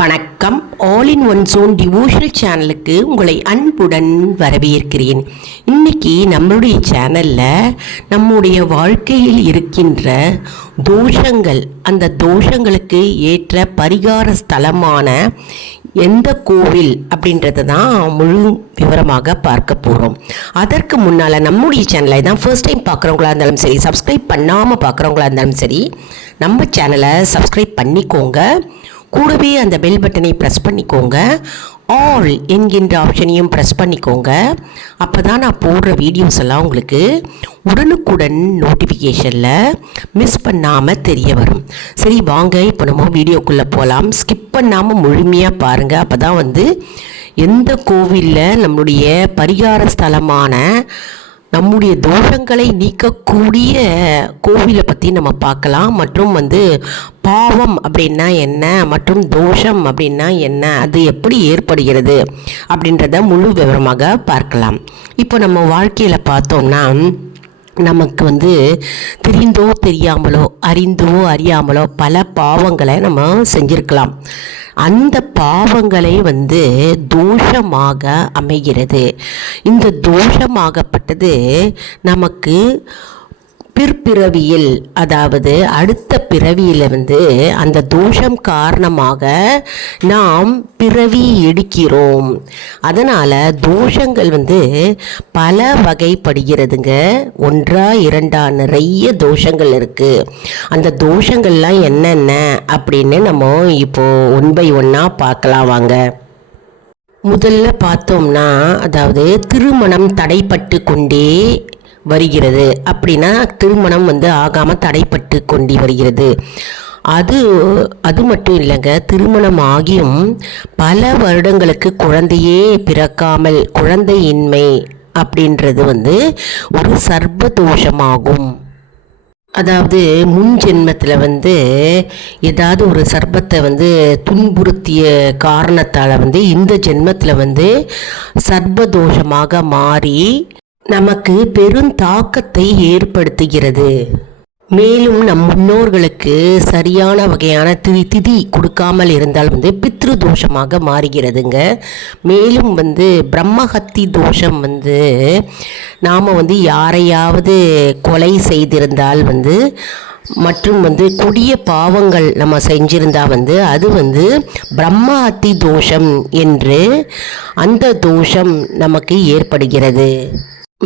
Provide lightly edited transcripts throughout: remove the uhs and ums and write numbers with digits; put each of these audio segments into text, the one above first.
வணக்கம். All in one zone devotional சேனலுக்கு உங்களை அன்புடன் வரவேற்கிறேன். இன்னைக்கு நம்மளுடைய சேனலில் நம்முடைய வாழ்க்கையில் இருக்கின்ற தோஷங்கள், அந்த தோஷங்களுக்கு ஏற்ற பரிகார ஸ்தலமான எந்த கோவில் அப்படின்றத தான் முழு விவரமாக பார்க்க போகிறோம். அதற்கு முன்னால் நம்முடைய சேனலை தான் ஃபர்ஸ்ட் டைம் பார்க்குறவங்களா இருந்தாலும் சரி, சப்ஸ்கிரைப் பண்ணாமல் பார்க்குறவங்களா இருந்தாலும் சரி, நம்ம சேனலை சப்ஸ்கிரைப் பண்ணிக்கோங்க. கூடவே அந்த பெல் பட்டனை ப்ரெஸ் பண்ணிக்கோங்க. ஆல் என்கின்ற ஆப்ஷனையும் ப்ரெஸ் பண்ணிக்கோங்க. அப்போ தான் நான் போடுற வீடியோஸ் எல்லாம் உங்களுக்கு உடனுக்குடன் நோட்டிஃபிகேஷனில் மிஸ் பண்ணாமல் தெரிய வரும். சரி, வாங்க இப்போ நம்ம வீடியோக்குள்ளே போகலாம். ஸ்கிப் பண்ணாமல் முழுமையாக பாருங்கள். அப்போ தான் எந்த கோவிலில் நம்மளுடைய பரிகார ஸ்தலமான நம்முடைய தோஷங்களை நீக்கக்கூடிய கோவிலை பற்றி நம்ம பார்க்கலாம். மற்றும் பாவம் அப்படின்னா என்ன, மற்றும் தோஷம் அப்படின்னா என்ன, அது எப்படி ஏற்படுகிறது அப்படின்றத முழு விவரமாக பார்க்கலாம். இப்போ நம்ம வாழ்க்கையில் பார்த்தோம்னா நமக்கு தெரிந்தோ தெரியாமலோ, அறிந்தோ அறியாமலோ பல பாவங்களை நம்ம செஞ்சிருக்கலாம். அந்த பாவங்களை தோஷமாக அமைகிறது. இந்த தோஷமாகப்பட்டது நமக்கு பிற்பிறவியில், அதாவது அடுத்த பிறவியில் அந்த தோஷம் காரணமாக நாம் பிறவி எடுக்கிறோம். அதனால் தோஷங்கள் பல வகைப்படுகிறதுங்க. ஒன்றா இரண்டா நிறைய தோஷங்கள் இருக்குது. அந்த தோஷங்கள்லாம் என்னென்ன அப்படின்னு நம்ம இப்போது ஒன் பை ஒன்னாக பார்க்கலாம் வாங்க. முதல்ல பார்த்தோம்னா, அதாவது திருமணம் தடைப்பட்டு கொண்டே வருகிறது. அப்படின்னா திருமணம் ஆகாமல் தடைப்பட்டு கொண்டு வருகிறது. அது மட்டும் இல்லைங்க, திருமணம் ஆகியும் பல வருடங்களுக்கு குழந்தையே பிறக்காமல் குழந்தையின்மை அப்படின்றது ஒரு சர்ப்பதோஷமாகும். அதாவது முன் ஜென்மத்தில் ஏதாவது ஒரு சர்ப்பத்தை துன்புறுத்திய காரணத்தால் இந்த ஜென்மத்தில் சர்ப்பதோஷமாக மாறி நமக்கு பெரும் தாக்கத்தை ஏற்படுத்துகிறது. மேலும் நம் முன்னோர்களுக்கு சரியான வகையான திதி கொடுக்காமல் இருந்தால் பித்ரு தோஷமாக மாறுகிறதுங்க. மேலும் பிரம்மஹத்தி தோஷம் நாம் யாரையாவது கொலை செய்திருந்தால் மற்றும் கொடிய பாவங்கள் நம்ம செஞ்சிருந்தால் அது பிரம்மஹத்தி தோஷம் என்று அந்த தோஷம் நமக்கு ஏற்படுகிறது.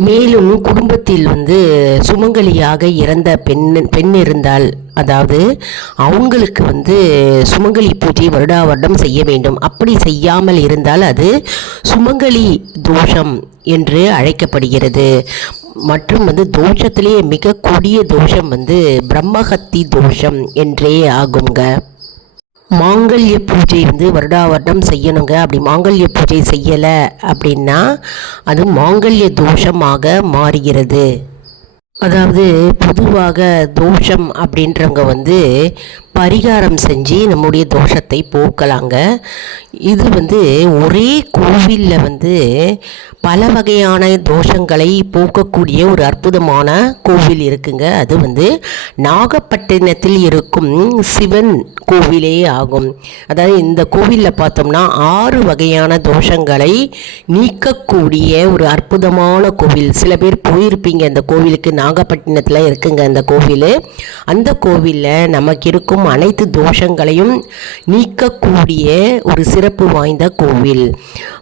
மேலும் குடும்பத்தில் சுமங்கலியாக இறந்த பெண் இருந்தால், அதாவது அவங்களுக்கு சுமங்கலி பூஜை வருடா வருடம் செய்ய வேண்டும். அப்படி செய்யாமல் இருந்தால் அது சுமங்கலி தோஷம் என்று அழைக்கப்படுகிறது. மற்றும் தோஷத்திலேயே மிக கொடிய தோஷம் பிரம்மஹத்தி தோஷம் என்றே ஆகுங்க. மாங்கல்ய பூஜை வருடா வருடம் செய்யணுங்க. அப்படி மாங்கல்ய பூஜை செய்யலை அப்படின்னா அது மாங்கல்ய தோஷமாக மாறுகிறது. அதாவது பொதுவாக தோஷம் அப்படின்றவங்க பரிகாரம் செஞ்சு நம்முடைய தோஷத்தை போக்கலாங்க. இது ஒரே கோவிலில் பல வகையான தோஷங்களை போக்கக்கூடிய ஒரு அற்புதமான கோவில் இருக்குங்க. அது நாகப்பட்டினத்தில் இருக்கும் சிவன் கோவிலே ஆகும். அதாவது இந்த கோவிலில் பார்த்தோம்னா 6 வகையான தோஷங்களை நீக்கக்கூடிய ஒரு அற்புதமான கோவில். சில பேர் போயிருப்பீங்க அந்த கோவிலுக்கு. நாகப்பட்டினத்தில் இருக்குங்க அந்த கோவில். அந்த கோவிலில் நமக்கு இருக்கும் அனைத்து தோஷங்களையும் நீக்கக்கூடிய ஒரு சிறப்பு வாய்ந்த கோவில்.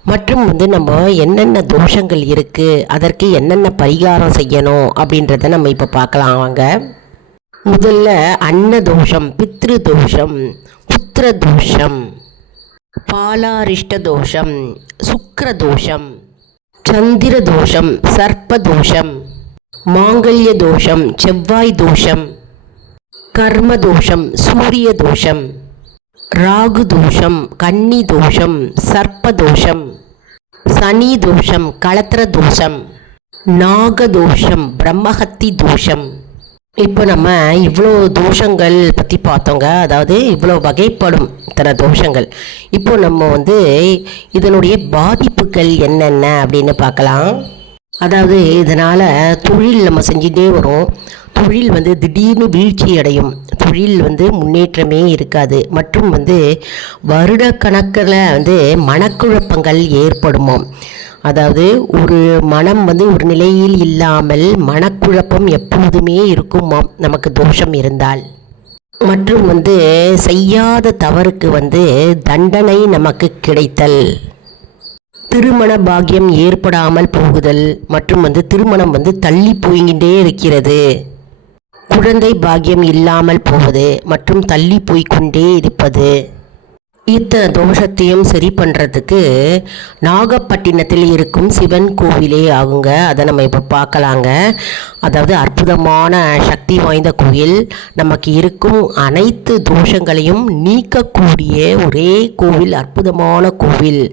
மற்றும் நம்ம என்னென்ன தோஷங்கள் இருக்குது, அதற்கு என்னென்ன பரிகாரம் செய்யணும் அப்படின்றத நம்ம இப்போ பார்க்கலாம் வாங்க. முதல்ல அன்ன தோஷம், பித்ரு தோஷம், புத்திர தோஷம், பாலாரிஷ்ட தோஷம், சுக்கிர தோஷம், சந்திர தோஷம், சர்ப்ப தோஷம், மாங்கல்ய தோஷம், செவ்வாய் தோஷம், கர்ம தோஷம், சூரிய தோஷம், ராகு தோஷம், கன்னி தோஷம், சர்ப்ப தோஷம், சனி தோஷம், களத்திர தோஷம், நாக தோஷம், பிரம்மஹத்தி தோஷம். இப்போ நம்ம இவ்வளோ தோஷங்கள் பற்றி பார்த்தோங்க. அதாவது இவ்வளோ வகைப்படும் இத்தனை தோஷங்கள். இப்போ நம்ம இதனுடைய பாதிப்புகள் என்னென்ன அப்படின்னு பார்க்கலாம். அதாவது இதனால் தொழில் நம்ம செஞ்சுட்டே வரோம். தொழில் வந்து திடீர்னு வீழ்ச்சி அடையும், தொழில் வந்து முன்னேற்றமே இருக்காது, மற்றும் வந்து வருடக்கணக்கில் வந்து மனக்குழப்பங்கள் ஏற்படுமாம். அதாவது ஒரு மனம் வந்து ஒரு நிலையில் இல்லாமல் மனக்குழப்பம் எப்போதுமே இருக்குமாம் நமக்கு தோஷம் இருந்தால். மற்றும் வந்து செய்யாத தவறுக்கு வந்து தண்டனை நமக்கு கிடைத்தல், திருமண பாக்கியம் ஏற்படாமல் போகுதல், மற்றும் வந்து திருமணம் வந்து தள்ளி போய்கிட்டே இருக்கிறது, குழந்தை பாக்கியம் இல்லாமல் போவது மற்றும் தள்ளி போய்கொண்டே இருப்பது. இத்தனை தோஷத்தையும் சரி பண்ணுறதுக்கு நாகப்பட்டினத்தில் இருக்கும் சிவன் கோவிலே ஆகுங்க. அதை நம்ம இப்போ பார்க்கலாங்க. அதாவது அற்புதமான சக்தி வாய்ந்த கோயில், நமக்கு இருக்கும் அனைத்து தோஷங்களையும் நீக்கக்கூடிய ஒரே கோவில், அற்புதமான கோவில்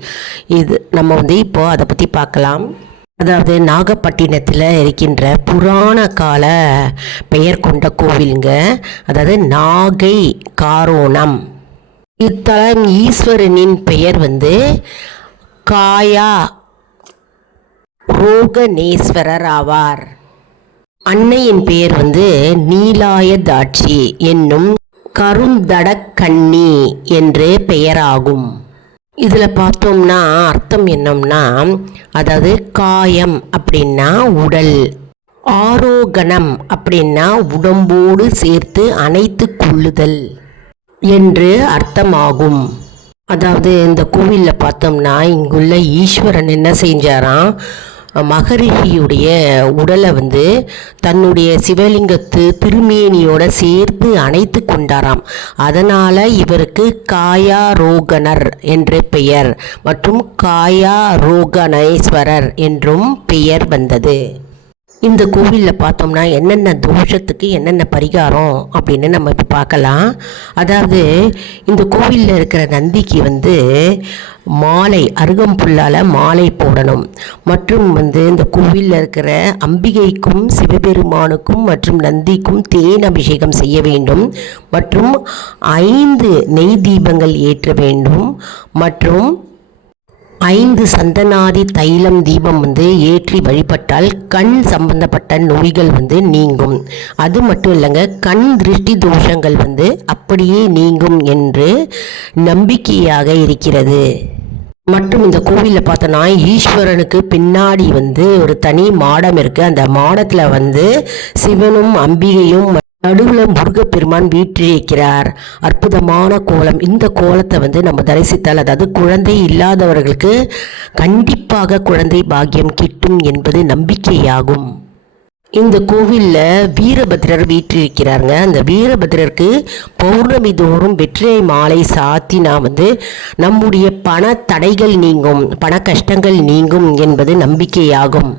இது. நம்ம வந்து இப்போ அதை பற்றி பார்க்கலாம். அதாவது நாகப்பட்டினத்தில் இருக்கின்ற புராண கால பெயர் கொண்ட கோவிலுங்க. அதாவது நாகை காரோணம். இத்தலம் ஈஸ்வரனின் பெயர் வந்து காயா ரோகணேஸ்வரர் ஆவார். அன்னையின் பெயர் வந்து நீலாயதாட்சி என்னும் கருந்தடக்கண்ணி என்று பெயராகும். இதில் பார்த்தோம்னா அர்த்தம் என்னம்னா, அதாவது காயம் அப்படின்னா உடல், ஆரோகணம் அப்படின்னா உடம்போடு சேர்த்து அணைத்து கொள்ளுதல் என்று அர்த்தமாகும். அதாவது இந்த கோவிலில் பார்த்தோம்னா இங்குள்ள ஈஸ்வரன் என்ன செஞ்சாராம், மகரிஷியுடைய உடலை வந்து தன்னுடைய சிவலிங்கத்து திருமேனியோட சேர்த்து அணைத்து கொண்டாராம். அதனால் இவருக்கு காயாரோகணர் என்று பெயர் மற்றும் காயாரோகணேஸ்வரர் என்றும் பெயர் வந்தது. இந்த கோவிலில் பார்த்தோம்னா என்னென்ன தோஷத்துக்கு என்னென்ன பரிகாரம் அப்படின்னு நம்ம இப்போ பார்க்கலாம். அதாவது இந்த கோவிலில் இருக்கிற நந்திக்கு வந்து மாலை, அருகம்புல்லால் மாலை போடணும். மற்றும் வந்து இந்த கோவிலில் இருக்கிற அம்பிகைக்கும் சிவபெருமானுக்கும் மற்றும் நந்திக்கும் தேன் அபிஷேகம் செய்ய வேண்டும். மற்றும் 5 நெய் தீபங்கள் ஏற்ற வேண்டும். மற்றும் 5 சந்தனாதி தைலம் தீபம் வந்து ஏற்றி வழிபட்டால் கண் சம்பந்தப்பட்ட நோய்கள் வந்து நீங்கும். அது மட்டும் இல்லைங்க, கண் திருஷ்டி தோஷங்கள் வந்து அப்படியே நீங்கும் என்று நம்பிக்கையாக இருக்கிறது. மற்றும் இந்த கோவிலில் பார்த்தோன்னா ஈஸ்வரனுக்கு பின்னாடி வந்து ஒரு தனி மாடம் இருக்குது. அந்த மாடத்தில் வந்து சிவனும் அம்பிகையும் நடுவில் முருகப்பெருமான் வீற்றிருக்கிறார். அற்புதமான கோலம். இந்த கோலத்தை வந்து நம்ம தரிசித்தால், அதாவது குழந்தை இல்லாதவர்களுக்கு கண்டிப்பாக குழந்தை பாக்கியம் கிட்டும் என்பது நம்பிக்கையாகும். இந்த கோவிலில் வீரபத்ரர் வீற்றிருக்கிறாருங்க. அந்த வீரபத்ரருக்கு பௌர்ணமி தோறும் வெற்றிலை மாலை சாத்தினா வந்து நம்முடைய பண தடைகள் நீங்கும், பண கஷ்டங்கள் நீங்கும் என்பது நம்பிக்கையாகும்.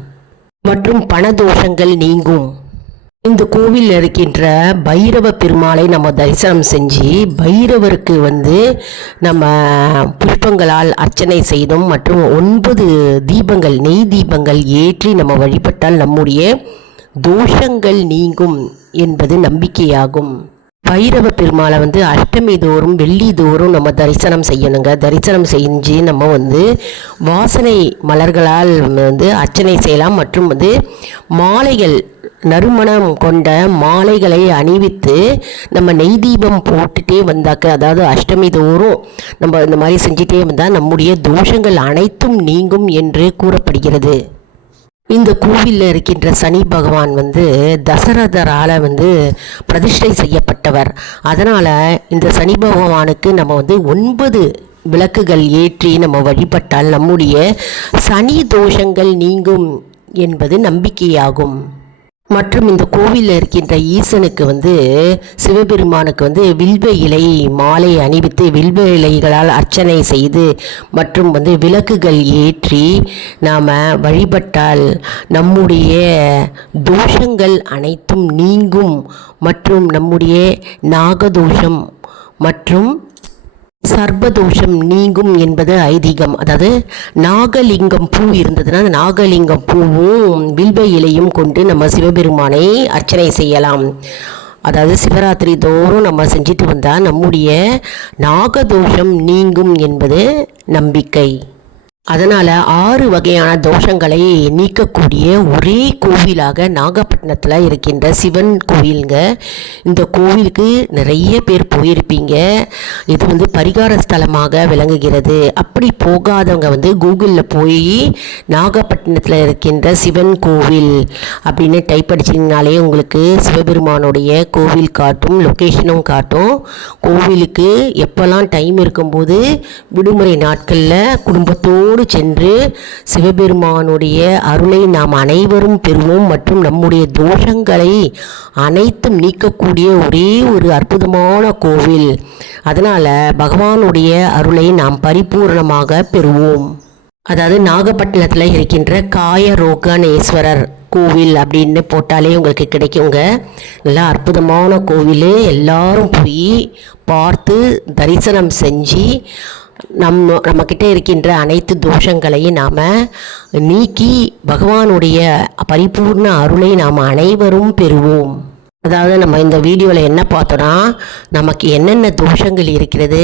மற்றும் பண தோஷங்கள் நீங்கும். இந்த கோவிலில் இருக்கின்ற பைரவ பெருமாளை நம்ம தரிசனம் செஞ்சு பைரவருக்கு வந்து நம்ம புஷ்பங்களால் அர்ச்சனை செய்தும் மற்றும் 9 தீபங்கள், நெய் தீபங்கள் ஏற்றி நம்ம வழிபட்டால் நம்முடைய தோஷங்கள் நீங்கும் என்பது நம்பிக்கையாகும். பைரவ பெருமாளை வந்து அஷ்டமி தோறும் வெள்ளி தோறும் நம்ம தரிசனம் செய்யணுங்க. தரிசனம் செஞ்சு நம்ம வந்து வாசனை மலர்களால் வந்து அர்ச்சனை செய்யலாம். மற்றும் வந்து மாலைகள், நறுமணம் கொண்ட மாலைகளை அணிவித்து நம்ம நெய் தீபம் போட்டுட்டே வந்தாக்க, அதாவது அஷ்டமி தோறும் நம்ம இந்த மாதிரி செஞ்சுட்டே வந்தால் நம்முடைய தோஷங்கள் அனைத்தும் நீங்கும் என்று கூறப்படுகிறது. இந்த கோவிலில் இருக்கின்ற சனி பகவான் வந்து தசரதரால் வந்து பிரதிஷ்டை செய்யப்பட்டவர். அதனால் இந்த சனி பகவானுக்கு நம்ம வந்து 9 விளக்குகள் ஏற்றி நம்ம வழிபட்டால் நம்முடைய சனி தோஷங்கள் நீங்கும் என்பது நம்பிக்கையாகும். மற்றும் இந்த கோவிலில் இருக்கின்ற ஈசனுக்கு வந்து சிவபெருமானுக்கு வந்து வில்வ இலை மாலை அணிவித்து வில்வ இலைகளால் அர்ச்சனை செய்து மற்றும் வந்து விளக்குகள் ஏற்றி நாம் வழிபட்டால் நம்முடைய தோஷங்கள் அனைத்தும் நீங்கும். மற்றும் நம்முடைய நாகதோஷம் மற்றும் சர்பதோஷம் நீங்கும் என்பது ஐதீகம். அதாவது நாகலிங்கம் பூ இருந்ததுன்னா அந்த நாகலிங்கம் பூவும் வில்வ இலையும் கொண்டு நம்ம சிவபெருமானை அர்ச்சனை செய்யலாம். அதாவது சிவராத்திரி தோறும் நம்ம செஞ்சுட்டு வந்தால் நம்முடைய நாகதோஷம் நீங்கும் என்பது நம்பிக்கை. அதனால் 6 வகையான தோஷங்களை நீக்கக்கூடிய ஒரே கோவிலாக நாகப்பட்டினத்தில் இருக்கின்ற சிவன் கோவிலுங்க. இந்த கோவிலுக்கு நிறைய பேர் போயிருப்பீங்க. இது பரிகார ஸ்தலமாக விளங்குகிறது. அப்படி போகாதவங்க கூகுளில் போய் நாகப்பட்டினத்தில் இருக்கின்ற சிவன் கோவில் அப்படின்னு டைப் அடிச்சிங்கனாலே உங்களுக்கு சிவபெருமானுடைய கோவில் காட்டும், லொக்கேஷனும் காட்டும். கோவிலுக்கு எப்போல்லாம் டைம் இருக்கும்போது விடுமுறை நாட்களில் குடும்பத்தோடு சென்று சிவபெருமானுடைய அருளை நாம் அனைவரும் பெறுவோம் மற்றும் நம்முடைய தோஷங்களை அனைத்தும் நீக்கக்கூடிய ஒரே ஒரு அற்புதமான கோவில். அதனால் பகவானுடைய அருளை நாம் பரிபூர்ணமாக பெறுவோம். அதாவது நாகப்பட்டினத்தில் இருக்கின்ற காயரோகணேஸ்வரர் கோவில் அப்படின்னு போட்டாலே உங்களுக்கு கிடைக்குங்க. நல்லா அற்புதமான கோவில். எல்லாரும் போய் பார்த்து தரிசனம் செஞ்சு நம்மக்கிட்ட இருக்கின்ற அனைத்து தோஷங்களையும் நாம் நீக்கி பகவானுடைய பரிபூர்ண அருளை நாம் அனைவரும் பெறுவோம். அதாவது நம்ம இந்த வீடியோவில் என்ன பார்த்தோன்னா, நமக்கு என்னென்ன தோஷங்கள் இருக்கிறது,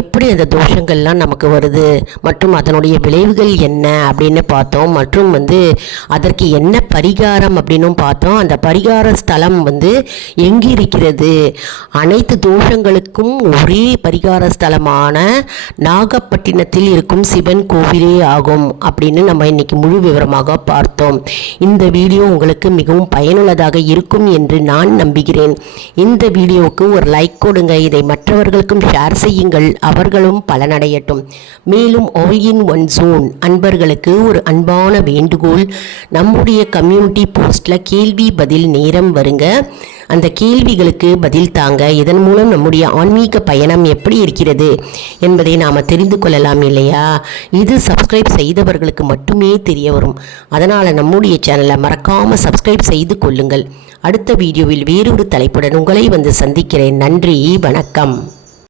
எப்படி அந்த தோஷங்கள்லாம் நமக்கு வருது மற்றும் அதனுடைய விளைவுகள் என்ன அப்படின்னு பார்த்தோம். மற்றும் அதற்கு என்ன பரிகாரம் அப்படின்னும் பார்த்தோம். அந்த பரிகார ஸ்தலம் எங்கே இருக்கிறது, அனைத்து தோஷங்களுக்கும் ஒரே பரிகார ஸ்தலமான நாகப்பட்டினத்தில் இருக்கும் சிவன் கோவிலே ஆகும் அப்படின்னு நம்ம இன்னைக்கு முழு விவரமாக பார்த்தோம். இந்த வீடியோ உங்களுக்கு மிகவும் பயனுள்ளதாக இருக்கும் என்று நான் நம்புகிறேன். இந்த வீடியோவுக்கு ஒரு லைக் கொடுங்க. இதை மற்றவர்களுக்கும் ஷேர் செய்யுங்கள், அவர்களும் பலனடையட்டும். மேலும் ஆல் இன் ஒன் ஜோன் அன்பர்களுக்கு ஒரு அன்பான வேண்டுகோள், நம்முடைய கம்யூனிட்டி போஸ்டில் கேள்வி பதில் நேரம் வருங்க. அந்த கேள்விகளுக்கு பதில் தாங்க. இதன் மூலம் நம்முடைய ஆன்மீக பயணம் எப்படி இருக்கிறது என்பதை நாம் தெரிந்து கொள்ளலாம் இல்லையா? இது சப்ஸ்கிரைப் செய்தவர்களுக்கு மட்டுமே தெரிய வரும். அதனால் நம்முடைய சேனலை மறக்காமல் சப்ஸ்கிரைப் செய்து கொள்ளுங்கள். அடுத்த வீடியோவில் வேறொரு தலைப்புடன் உங்களை சந்திக்கிறேன். நன்றி, வணக்கம்.